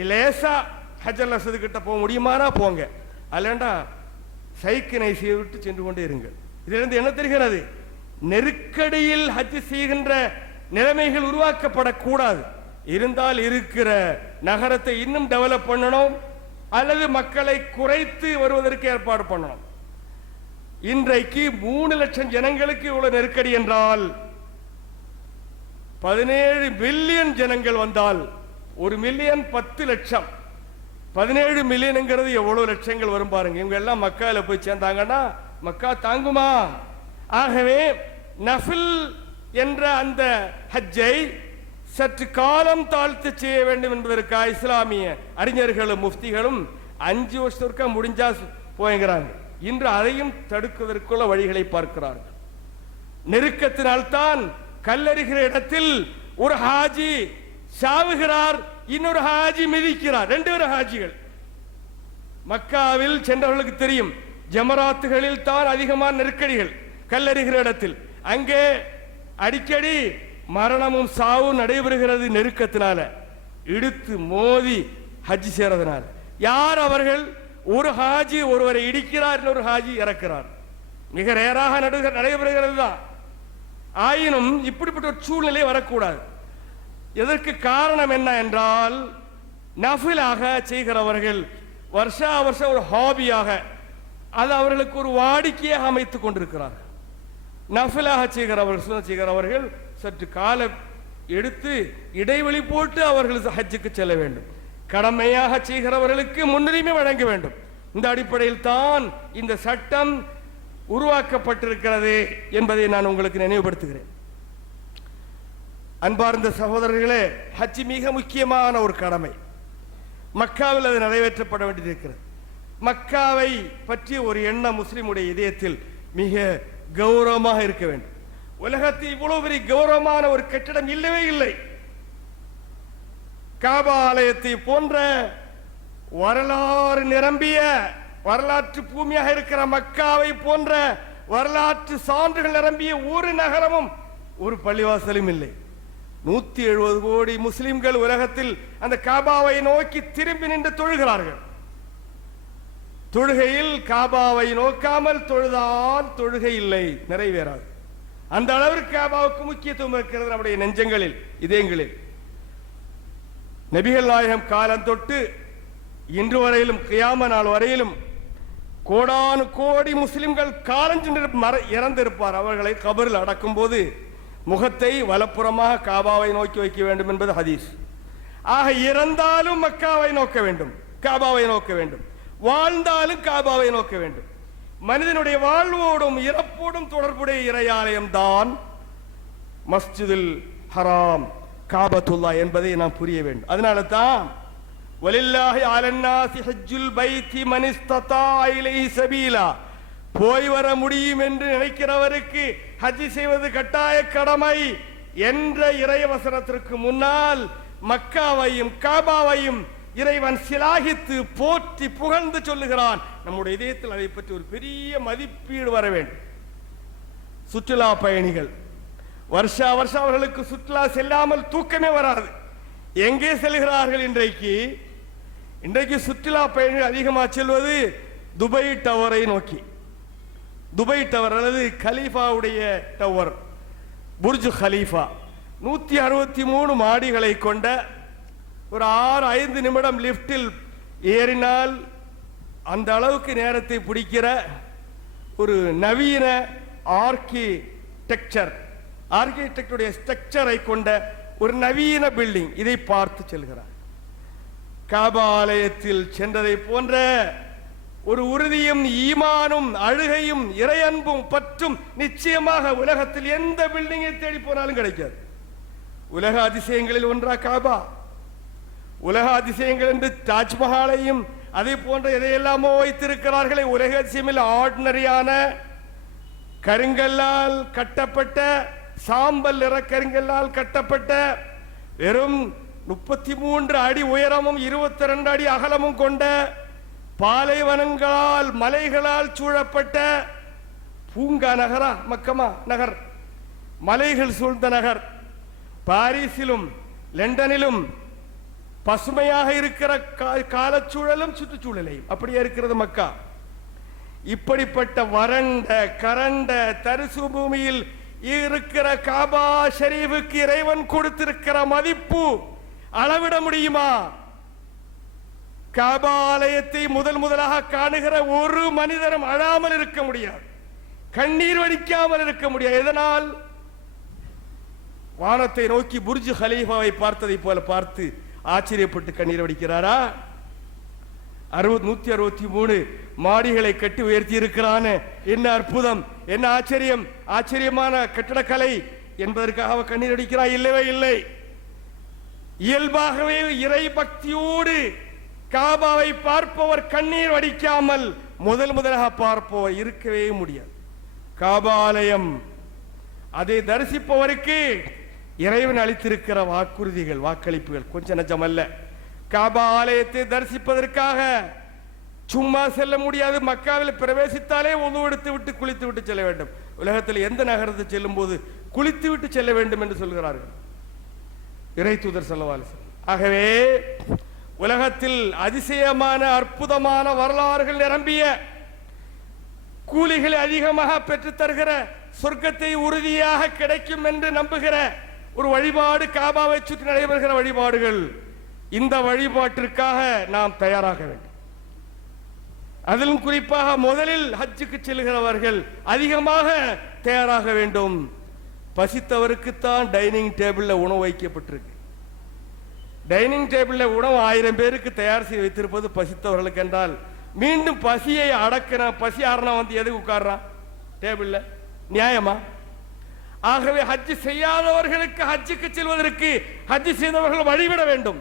லேசா ஹஜ்ஜல் அஸ்வத் கிட்ட போக முடியுமானா போங்க, அல்லண்டா சைக்கினை செய்துவிட்டு சென்று கொண்டே இருங்கள். இதிலிருந்து என்ன தெரிகிறது? நெருக்கடியில் ஹஜ் செய்கின்ற நிலைமைகள் உருவாக்கப்படக்கூடாது. இருந்தால் இருக்கிற நகரத்தை இன்னும் டெவலப் பண்ணணும், அல்லது மக்களை குறைத்து வருவதற்கு ஏற்பாடு பண்ணணும். இன்றைக்கு 3 லட்சம் ஜனங்களுக்கு இவ்வளவு நெருக்கடி என்றால் 17 மில்லியன் ஜனங்கள் வந்தால் 1 மில்லியன் 10 லட்சம், 17 மில்லியனுங்கிறது எவ்வளவு லட்சங்கள் வரும் பாருங்க. இவங்க எல்லாம் மக்கால போய் சேர்ந்தாங்கன்னா மக்கா தாங்குமா? ஆகவே நஃபில் என்ற அந்த ஹஜ்ஜை சற்று காலம் தாழ்த்து செய்ய வேண்டும் என்பதற்காக இஸ்லாமிய அறிஞர்களும் முஃப்திகளும் 5 வருஷத்திற்கு முடிஞ்சா போய்கிறாங்க. இன்று அதையும் தடுக்குவதற்குள்ள வழிகளை பார்க்கிறார்கள். நெருக்கத்தினால்தான் கல்லறிகிற இடத்தில் ஒரு ஹாஜி சாவுகிறார், இன்னொரு ஹாஜி மிதிக்கிறார். 2 பேரும் ஹாஜிகள். மக்காவில் சென்றவர்களுக்கு தெரியும், ஜமராத்துகளில் தான் அதிகமான நெருக்கடிகள் கல்லறிகிற இடத்தில். அங்கே அடிக்கடி மரணமும் சாவும் நடைபெறுகிறது. நெருக்கத்தினால இடித்து மோதி ஹஜ் செய்யறதுனால. யார் அவர்கள்? ஒரு ஹாஜி ஒருவரை இடிக்கிறார், இன்னொரு ஹாஜி இறக்கிறார். மிக ரேராக நடைபெறுகிறது தான். ஆயினும் இப்படிப்பட்ட ஒரு சூழ்நிலை வரக்கூடாது. எதற்கு காரணம் என்ன என்றால், நஃபிலாக செய்கிறவர்கள் வருஷா வருஷம் ஒரு ஹாபியாக அது அவர்களுக்கு ஒரு வாடிக்கையாக அமைத்துக் கொண்டிருக்கிறார்கள். நஃபிலாக செய்கிறவர்கள் சற்று கால எடுத்து இடைவெளி போட்டு அவர்கள் ஹஜ்ஜுக்கு செல்ல வேண்டும். கடமையாக செய்கிறவர்களுக்கு முன்னுரிமை வழங்க வேண்டும். இந்த அடிப்படையில் தான் இந்த சட்டம் உருவாக்கப்பட்டிருக்கிறது என்பதை நான் உங்களுக்கு நினைவுபடுத்துகிறேன். அன்பார்ந்த சகோதரர்களே, ஹஜ் மிக முக்கியமான ஒரு கடமை. மக்காவில் அது நிறைவேற்றப்பட வேண்டியிருக்கிறது. மக்காவை பற்றிய ஒரு எண்ணம் முஸ்லிமுடைய இதயத்தில் மிக கௌரவமாக இருக்க வேண்டும். உலகத்தில் இவ்வளவு பெரிய கௌரவமான ஒரு கட்டிடம் இல்லவே இல்லை. காபா ஆலயத்தை போன்ற வரலாறு நிரம்பிய வரலாற்று பூமியாக இருக்கிற மக்காவை போன்ற வரலாற்று சான்றுகள் நிரம்பிய ஒரு நகரமும் ஒரு பள்ளிவாசலும் இல்லை. 170 கோடி முஸ்லிம்கள் உலகத்தில் அந்த காபாவை நோக்கி திரும்பி நின்று தொழுகிறார்கள். தொழுகையில் காபாவை நோக்காமல் தொழுதால் தொழுகை இல்லை, நிறைவேறாது. அந்த அளவிற்கு காபாவுக்கு முக்கியத்துவம் இருக்கிறது நம்முடைய நெஞ்சங்களில், இதயங்களில். நபிகள் நாயகம் காலம் தொட்டு இன்று வரையிலும் கியாம நாள் வரையிலும் கோடானு கோடி முஸ்லிம்கள் காலஞ்சென்று இறந்திருப்பார். அவர்களை கபரில் அடக்கும் போது முகத்தை வலப்புறமாக காபாவை நோக்கி வைக்க வேண்டும் என்பது ஹதீஸ். ஆக இறந்தாலும் மக்காவை நோக்க வேண்டும், காபாவை நோக்க வேண்டும். வாழ்ந்தாலும் காபாவை நோக்க வேண்டும். மனிதனுடைய வாழ்வோடும் இறப்போடும் தொடர்புடைய இறையாலயம் தான் மஸ்ஜிதுல் ஹராம், காபத்துல்லா என்பதை நாம் புரிய வேண்டும். அதனால தான் வலில்லாஹி அலன்னாஸி ஹஜ்ஜுல் பைத்தி மன் இஸ்ததா இலைஹி சபீலா, போய் வர முடியும் என்று நினைக்கிறவருக்கு ஹஜ் செய்வது கட்டாய கடமை என்ற இறைவசனத்திற்கு முன்னால் மக்காவையும் காபாவையும் இறைவன் சிலாகித்து போற்றி புகழ்ந்து சொல்லுகிறான். நம்முடைய இதயத்தில் அதை பற்றி ஒரு பெரிய மதிப்பீடு வர வேண்டும். சுற்றுலா பயணிகள் வருஷா வருஷம் அவர்களுக்கு சுற்றுலா செல்லாமல் தூக்கமே வராது. எங்கே செல்கிறார்கள்? இன்றைக்கு சுற்றுலா பயணிகள் அதிகமாக செல்வது துபாய் டவரை நோக்கி. துபாய் டவர் அல்லது கலீஃபாவுடைய டவர், புர்ஜ் கலீஃபா 163 மாடிகளை கொண்ட ஒரு 6-5 நிமிடம் லிப்டில் ஏறினால் அந்த அளவுக்கு நேரத்தை பிடிக்கிற ஒரு நவீன ஆர்கிடெக்டருடைய ஸ்ட்ரக்சரை கொண்ட ஒரு நவீன பில்டிங். இதை பார்த்து செல்கிறார். காபா ஆலயத்தில் சென்றதை போன்ற ஒரு உறுதியும் ஈமானும் அழுகையும் இறையன்பும் பற்றும் நிச்சயமாக உலகத்தில் எந்த பில்டிங்கை தேடி போனாலும் கிடைக்காது. உலக அதிசயங்களில் ஒன்றா காபா? உலக அதிசயங்கள் என்று தாஜ்மஹாலையும் அதே போன்ற எதையெல்லாமோ வைத்திருக்கிறார்களே. உலக அதிசயமில் ஆர்டினரியான கருங்கல்லால் கட்டப்பட்ட, சாம்பல் நிற கருங்கல்லால் கட்டப்பட்ட, வெறும் 33 அடி உயரமும் 22 அடி அகலமும் கொண்ட, பாலைவனங்களால் மலைகளால் சூழப்பட்ட பூங்கா நகரா மக்கமா நகர், மலைகள் சூழ்ந்த நகர். பாரிஸிலும் லண்டனிலும் பசுமையாக இருக்கிற காலச்சூழலும் சுற்றுச்சூழலையும் அப்படியே இருக்கிறது மக்கா. இப்படிப்பட்ட வறண்ட கரண்ட தரிசு பூமியில் இருக்கிற காபா ஷரீஃபுக்கு இறைவன் கொடுத்திருக்கிற மதிப்பு அளவிட முடியுமா? காபா ஆலயத்தை முதலாக காணுகிற ஒரு மனிதனும் அழாமல் இருக்க முடியாது, கண்ணீர் வடிக்காமல் இருக்க முடியாது. எதனால்? வானத்தை நோக்கி புர்ஜ் கலீஃபாவை பார்த்ததை போல பார்த்து ஆச்சரியப்பட்டு கண்ணீர் வடிக்கிறாரா? 163 மாடிகளை கட்டி உயர்த்தி இருக்கிறான். என்ன அற்புதம், என்ன ஆச்சரியம், ஆச்சரியமான கட்டடக்கலை என்பதற்காக கண்ணீர் அடிக்கிறார்? இல்லவே இல்லை. இயல்பாகவே இறை பக்தியோடு காபாவை பார்ப்பவர் கண்ணீர் வடிக்காமல் முதலாக பார்ப்பவர் இருக்கவே முடியாது. காபா ஆலயம், அதை தரிசிப்பவருக்கு இறைவன் அளித்திருக்கிற வாக்குறுதிகள், வாக்களிப்புகள் கொஞ்சம் நஞ்சமல்ல. காபா ஆலயத்தை தரிசிப்பதற்காக சும்மா செல்ல முடியாது. மக்காவில் பிரவேசித்தாலே உது எடுத்து விட்டு குளித்து விட்டு செல்ல வேண்டும். உலகத்தில் எந்த நகரத்தை செல்லும் போது குளித்து விட்டு செல்ல வேண்டும் என்று சொல்கிறார்கள் இறை தூதர் ஸல்லல்லாஹு அலைஹி வஸல்லம். ஆகவே உலகத்தில் அதிசயமான அற்புதமான வரலாறுகள் நிரம்பிய, கூலிகளை அதிகமாக பெற்று தருகிற, சொர்க்கத்தை உறுதியாக கிடைக்கும் என்று நம்புகிற ஒரு வழிபாடு காபாவை சுற்றி நடைபெறுகிற வழிபாடுகள். இந்த வழிபாட்டிற்காக நாம் தயாராக வேண்டும். அதிலும் குறிப்பாக முதலில் ஹஜ்ஜுக்கு செல்கிறவர்கள் அதிகமாக தயாராக வேண்டும். பசித்தவருக்குத்தான் டைனிங் டேபிள்ல உணவு வைக்கப்பட்டிருக்கு. டைனிங் டேபிள்ல உணவு 1000 பேருக்கு தயார் செய்து வைத்திருப்பது பசித்தவர்களுக்கு என்றால், மீண்டும் பசியை அடக்கிற பசி ஆரணா வந்து எதுக்கு உட்கார்றான் டேபிள்ல? நியாயமா? ஆகவே ஹஜ் செய்யாதவர்களுக்கு ஹஜ்ஜுக்கு செல்வதற்கு ஹஜ் செய்தவர்கள் வழிவிட வேண்டும்.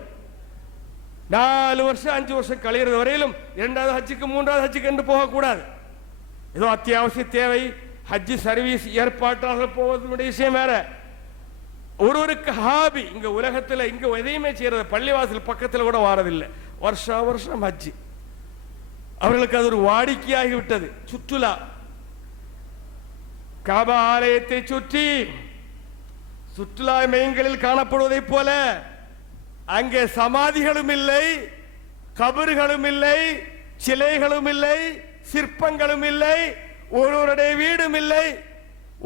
4 வருஷம் 5 வருஷம் கழிகிறது வரையிலும் 2வது ஹஜ்ஜுக்கு 3வது ஹஜ்ஜுக்கு என்று போகக்கூடாது. ஏதோ அத்தியாவசிய தேவை ஹஜ் சர்வீஸ் ஏற்பாட்டாக போவதனுடைய விஷயம் வேற. ஒருவருக்கு ஹாபி, இங்க உலகத்தில் இங்க எதையுமே செய்யறது, பள்ளிவாசல் பக்கத்தில் கூட வாரதில்லை, வருஷா வருஷம் ஹஜ். அவர்களுக்கு அது ஒரு வாடிக்கையாகி விட்டது. சுற்றுலா, காபா ஆலயத்தை சுற்றி சுற்றுலா மையங்களில் காணப்படுவதை போல அங்கே சமாதிகளும் இல்லை, கபர்களும் இல்லை, சிலைகளும் இல்லை, சிற்பங்களும் இல்லை, ஒருவருடைய வீடும் இல்லை,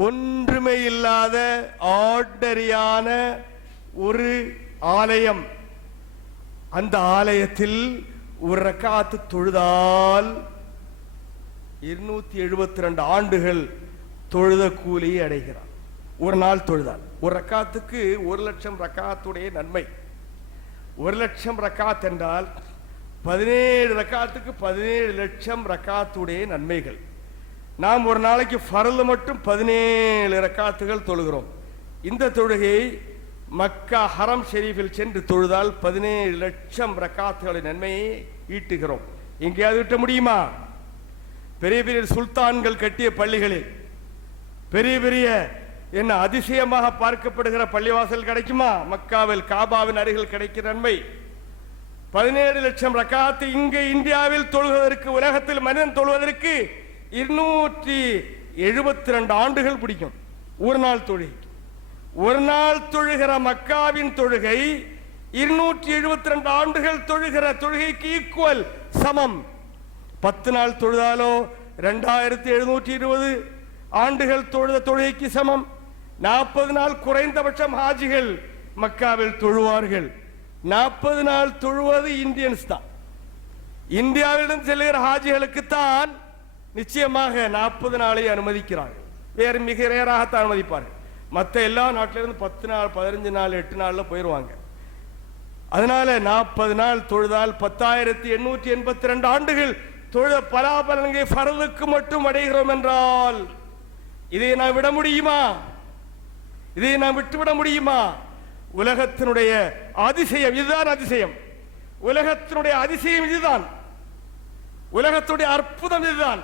ஒன்றுமே இல்லாத ஆர்டரியான ஒரு ஆலயம். அந்த ஆலயத்தில் ஒரு ரக்காத்து தொழுதால் 272 ஆண்டுகள் தொழுத கூலியை அடைகிறார். ஒரு நாள் தொழுதால் ஒரு ரக்காத்துக்கு 1,00,000 ரக்காத்துடைய நன்மை. 1,00,000 ரக்காத் என்றால் 17 ரக்காத்துக்கு 17 லட்சம் ரக்காத்துடைய நன்மைகள். நாம் ஒரு நாளைக்கு ஃபர்ல் மட்டும் 17 ரக்காத்துகள் தொழுகிறோம். இந்த தொழுகையை மக்கா ஹரம் ஷெரீஃபில் சென்று தொழுதால் 17 லட்சம் ரக்காத்துகளின் நன்மையை ஈட்டுகிறோம். எங்கேயாவது விட்ட முடியுமா? பெரிய பெரிய சுல்தான்கள் கட்டிய பள்ளிகளில் பெரிய பெரிய என்ன அதிசயமாக பார்க்கப்படுகிற பள்ளிவாசல் கிடைக்குமா? மக்காவில் காபாவின் அருகில் கிடைக்கிற நன்மை 17 லட்சம் ரக்காத்து இங்கு இந்தியாவில் தொழுவதற்கு, உலகத்தில் மனிதன் தொழுவதற்கு 272 ஆண்டுகள் பிடிக்கும். ஒரு நாள் தொழுகை, ஒரு நாள் தொழுகிற மக்காவின் தொழுகை 272 ஆண்டுகள் தொழுகிற தொழுகைக்கு ஈக்குவல், சமம். 10 நாள் தொழுதாலோ 2720 ஆண்டுகள் தொழுத தொழுகைக்கு சமம். 40 நாள் குறைந்தபட்சம் ஹாஜிகள் மக்காவில் தொழுவார்கள். 40 நாள் தொழுவது இந்தியன்ஸ் தான். இந்தியாவிடம் செல்லுகிற ஹாஜிகளுக்கு தான் நிச்சயமாக 40 நாளை அனுமதிக்கிறார்கள். வேறு மிக ரேராகத்தான் அனுமதிப்பார்கள். மற்ற எல்லா நாட்டிலிருந்து 10 நாள் 15 நாள் 8 நாள்ல போயிடுவாங்க. அதனால 40 நாள் தொழுதால் 10,882 ஆண்டுகள் தொழுத பலாபலன்களை ஃபர்லுக்கு மட்டும் அடைகிறோம் என்றால் இதை நாம் விட முடியுமா? இதை நாம் விட்டுவிட முடியுமா? உலகத்தினுடைய அதிசயம் இதுதான். அதிசயம், உலகத்தினுடைய அதிசயம் இதுதான். உலகத்துடைய அற்புதம் இதுதான்.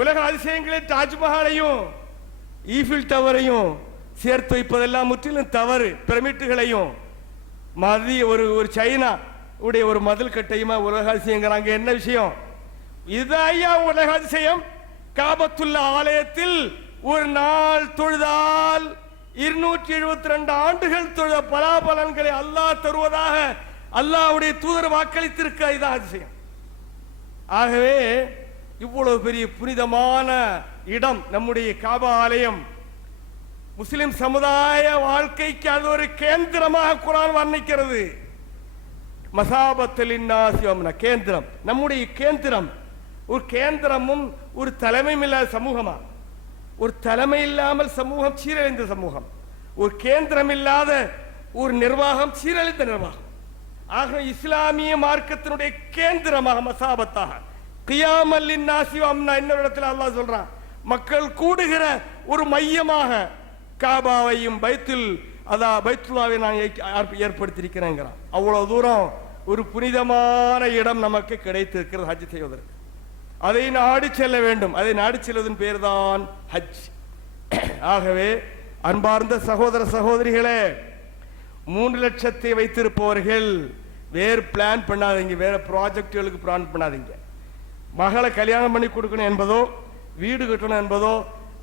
உலக அதிசயங்களில் தாஜ்மஹாலையும் ஈஃபில் டவரையும் சேர்த்து வைப்பதெல்லாம் முற்றிலும் தவறு. பிரமிட்டுகளையும் ஒரு சைனா உடைய ஒரு மதில் கட்டையுமா உலக அதிசயங்கிறாங்க. என்ன விஷயம் இது ஐயா? உலக அதிசயம் காபத்துல்லா ஆலயத்தில் ஒரு நாள் தொழுதால் 272 ஆண்டுகள் தொழுத பலாபலன்களை அல்லாஹ் தருவதாக அல்லாஹ்வுடைய தூதர் வாக்களித்திருக்க, இதுதான் அதிசயம். ஆகவே இவ்வளவு பெரிய புனிதமான இடம் நம்முடைய காபா ஆலயம். முஸ்லிம் சமுதாய வாழ்க்கைக்கு அது ஒரு கேந்திரமாக குர்ஆன் வர்ணிக்கிறது. மசாபத்தலின் நாசியம் கேந்திரம், நம்முடைய கேந்திரம். ஒரு கேந்திரமும் ஒரு தலைமையும் இல்லாத சமூகமா? ஒரு தலைமை இல்லாமல் சமூகம் சீரழிந்த சமூகம். ஒரு கேந்திரம் இல்லாத ஒரு நிர்வாகம் சீரழிந்த நிர்வாகம். ஆக இஸ்லாமிய மார்க்கத்தினுடைய கேந்திரமாக மசாபத்தாக கியாமல்லின் நாசியம். இன்னொரு இடத்துல அல்லாஹ் சொல்றான், மக்கள் கூடுகிற ஒரு மையமாக காபாவையும் பைத்துல்லாவை நான் ஏற்படுத்தியிருக்கிறேங்கிறான். அவ்வளவு தூரம் ஒரு புனிதமான இடம் நமக்கு கிடைத்திருக்கிறது ஹஜ் செய்வதற்கு. அதை நாடி செல்ல வேண்டும். அதை நாடி செல்வதன் பேர் தான் ஹஜ். ஆகவே அன்பார்ந்த சகோதர சகோதரிகளே, 3 லட்சத்தை வைத்திருப்பவர்கள் வேறு பிளான் பண்ணாதீங்க, வேற ப்ராஜெக்டுகளுக்கு பிளான் பண்ணாதீங்க. மகளை கல்யாணம் பண்ணி கொடுக்கணும் என்பதோ, வீடு கட்டணும் என்பதோ,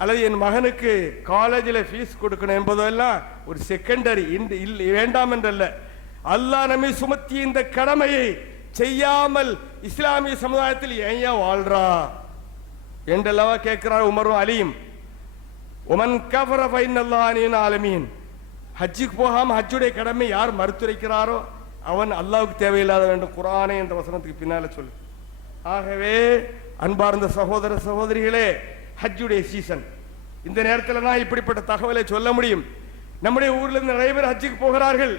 அல்லது என் மகனுக்கு காலேஜில் ஃபீஸ் கொடுக்கணும் என்பதோ எல்லாம் ஒரு செகண்டரி, வேண்டாம் என்றல்ல. அல்லாஹ் நம்மை சுமத்திய இந்த கடமையை செய்யாமல் இஸ்லாமிய சமுதாயத்தில் ஏன் வாழ்றா என்றல்லவா கேட்கிறார் உமரும் அலியும். உமன் கஃபர ஃபைனல்லாஹு ஆலமீன். ஹஜ்ஜுக்கு போகாம ஹஜ்ஜுடைய கடமை யார் மறுத்துரைக்கிறாரோ அவன் அல்லாஹ்வுக்கு தேவையில்லாத வேண்டும். குர்ஆனே என்ற வசனத்துக்கு பின்னால சொல்லு. ஆகவே அன்பார்ந்த சகோதர சகோதரிகளே, ஹஜ்ஜுடைய சீசன். இந்த நேரத்தில் நான் இப்படிப்பட்ட தகவலை சொல்ல முடியும். நம்முடைய ஊர்ல இருந்து நிறைய பேர் ஹஜ்ஜுக்கு போகிறார்கள்.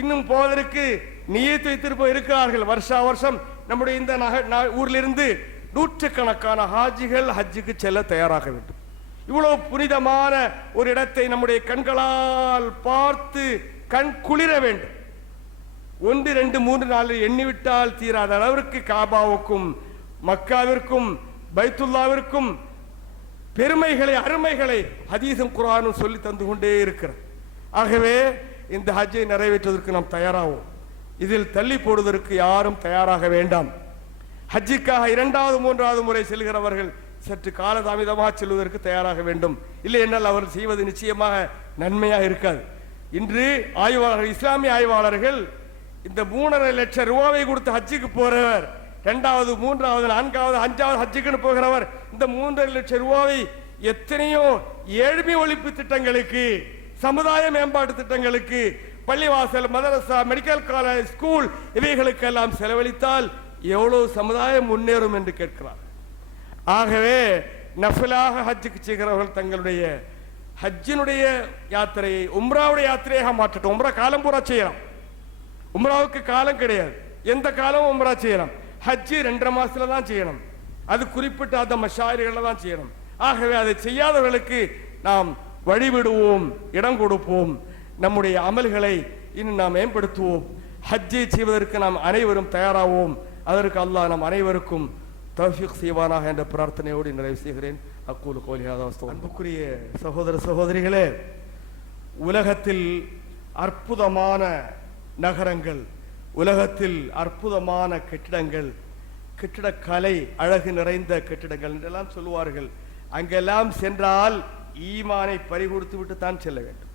இன்னும் போவதற்கு நியத்து வைத்திருப்ப இருக்கிறார்கள். வருஷா வருஷம் நம்முடைய இந்த ஊரிலிருந்து நூற்றுக்கணக்கான ஹாஜிகள் ஹஜ்ஜுக்கு செல்ல தயாராக வேண்டும். இவ்வளவு புனிதமான ஒரு இடத்தை நம்முடைய கண்களால் பார்த்து கண் குளிர வேண்டும். 1, 2, 3 நாளில் எண்ணிவிட்டால் தீராத அளவிற்கு காபாவுக்கும் மக்காவிற்கும் பைத்துல்லாவிற்கும் பெருமைகளை அருமைகளை ஹதீஸும் குர்ஆனும் சொல்லி தந்து கொண்டே இருக்கிறது. ஆகவே இந்த ஹஜ்ஜை நிறைவேற்றுவதற்கு நாம் தயாராகும். இதில் தள்ளி போடுவதற்கு யாரும் தயாராக வேண்டாம். ஹஜ்ஜுக்காக 2வது 3வது முறை செல்கிறவர்கள் சற்று காலதாமதமாக செல்வதற்கு தயாராக வேண்டும். இல்லை என்றால் அவர்கள் செய்வது நிச்சயமாக நன்மையாக இருக்காது. இன்று ஆய்வாளர்கள், இஸ்லாமிய ஆய்வாளர்கள், இந்த 3.5 லட்சம் ரூபாவை கொடுத்து ஹஜ்ஜுக்கு போறவர் 2வது 3வது 4வது 5வது ஹஜ்ஜுக்குன்னு போகிறவர் இந்த 3.5 லட்சம் ரூபாவை எத்தனையோ ஏழ்மை ஒழிப்பு திட்டங்களுக்கு, சமுதாய மேம்பாட்டு திட்டங்களுக்கு, பள்ளிவாசல், மதரசா, மெடிக்கல் காலேஜ், ஸ்கூல் இவைகளுக்கெல்லாம் செலவழித்தால் எவ்வளவு சமுதாயம் முன்னேறும் என்று கேட்கிறார். ஆகவே நஃபிலாக ஹஜ்ஜுக்கு செய்கிறவர்கள் தங்களுடைய ஹஜ்ஜினுடைய யாத்திரையை உம்ராவுடைய யாத்திரையாக மாற்றட்டும். உம்ரா காலம் பூரா செய்யலாம். உம்ராவுக்கு காலம் கிடையாது. எந்த காலமும் உம்ரா செய்யலாம். ஹஜ்ஜு 2.5 மாசத்துல தான் செய்யணும். அது குறிப்பிட்ட அந்த மஷாயிர்களை தான் செய்யணும். ஆகவே அதை செய்யாதவர்களுக்கு நாம் வழிவிடுவோம், இடம் கொடுப்போம். நம்முடைய அமல்களை இன்னும் நாம் மேம்படுத்துவோம். ஹஜ்ஜை செய்வதற்கு நாம் அனைவரும் தயாராவோம். அதற்கு அல்லாஹ் நம் அனைவருக்கும் தௌஃபீக் செய்வானாக என்ற பிரார்த்தனையோடு நிறைவு செய்கிறேன். அக்கூலு கௌலி ஹாதா வஸ்தக்ஃபிருல்லாஹ். அன்புக்குரிய சகோதர சகோதரிகளே, உலகத்தில் அற்புதமான நகரங்கள், உலகத்தில் அற்புதமான கட்டிடங்கள், கட்டிடக்கலை அழகு நிறைந்த கட்டிடங்கள் என்றெல்லாம் சொல்லுவார்கள். அங்கெல்லாம் சென்றால் ஈமானை பறிகொடுத்து விட்டு தான் செல்ல வேண்டும்.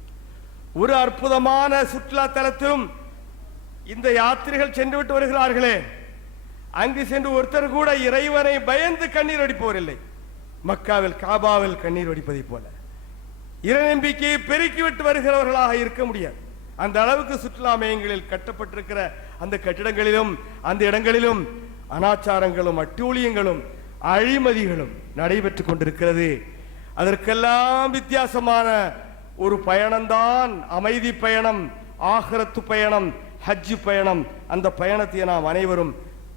ஒரு அற்புதமான சுற்றுலா தலத்திலும் இந்த யாத்திரைகள் சென்று விட்டு வருகிறார்களே, அங்கு சென்று ஒருத்தர் கூட இறைவனை பயந்து கண்ணீர் வடிப்பவரில்லை. மக்காவில் காபாவில் கண்ணீர் வடிப்பதை போல இறை நம்பிக்கையை பெருக்கிவிட்டு வருகிறவர்களாக இருக்க முடியாது. அந்த அளவுக்கு சுற்றுலா மையங்களில் கட்டப்பட்டிருக்கிற அந்த கட்டிடங்களிலும் அந்த இடங்களிலும் அனாச்சாரங்களும் அட்டூழியங்களும் அழிமதிகளும் நடைபெற்றுக் கொண்டிருக்கிறது. அதற்கெல்லாம் வித்தியாசமான ஒரு பயணம்தான் அமைதி பயணம், ஆகிரத்து பயணம், ஹஜ்ஜு பயணம். அந்த பயணத்தை நாம் அனைவரும்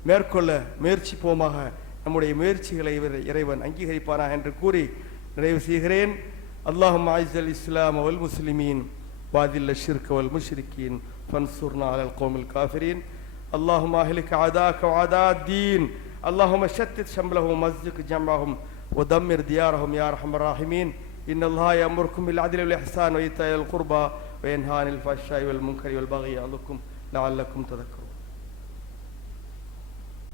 மேற்கொள்ள முயற்சிப்போமாக. நம்முடைய முயற்சிகளை இறைவன் அங்கீகரிப்பானாக என்று கூறி நிறைவு செய்கிறேன். அல்லாஹும்ம அஇஸ்ஸல் இஸ்லாம் வல் முஸ்லிமீன் வாதில் ஷிர்க வல் முஷ்ரிக்கீன் ஃபன்சுர்னா அலல் கௌமில் காஃபிரீன். அல்லாஹும்ம அஹ்லிக் அதாக வஅதா தீன். அல்லாஹும்ம ஷத்தித் ஷம்லஹும் மஸ்ஜிக் ஜம்அஹும் ودمر ديارهم يا ارحم الراحمين. ان الله يأمركم بالعدل والإحسان وإيتاء القربى وينهى عن الفحشاء والمنكر والبغي يعظكم لعلكم تذكرون.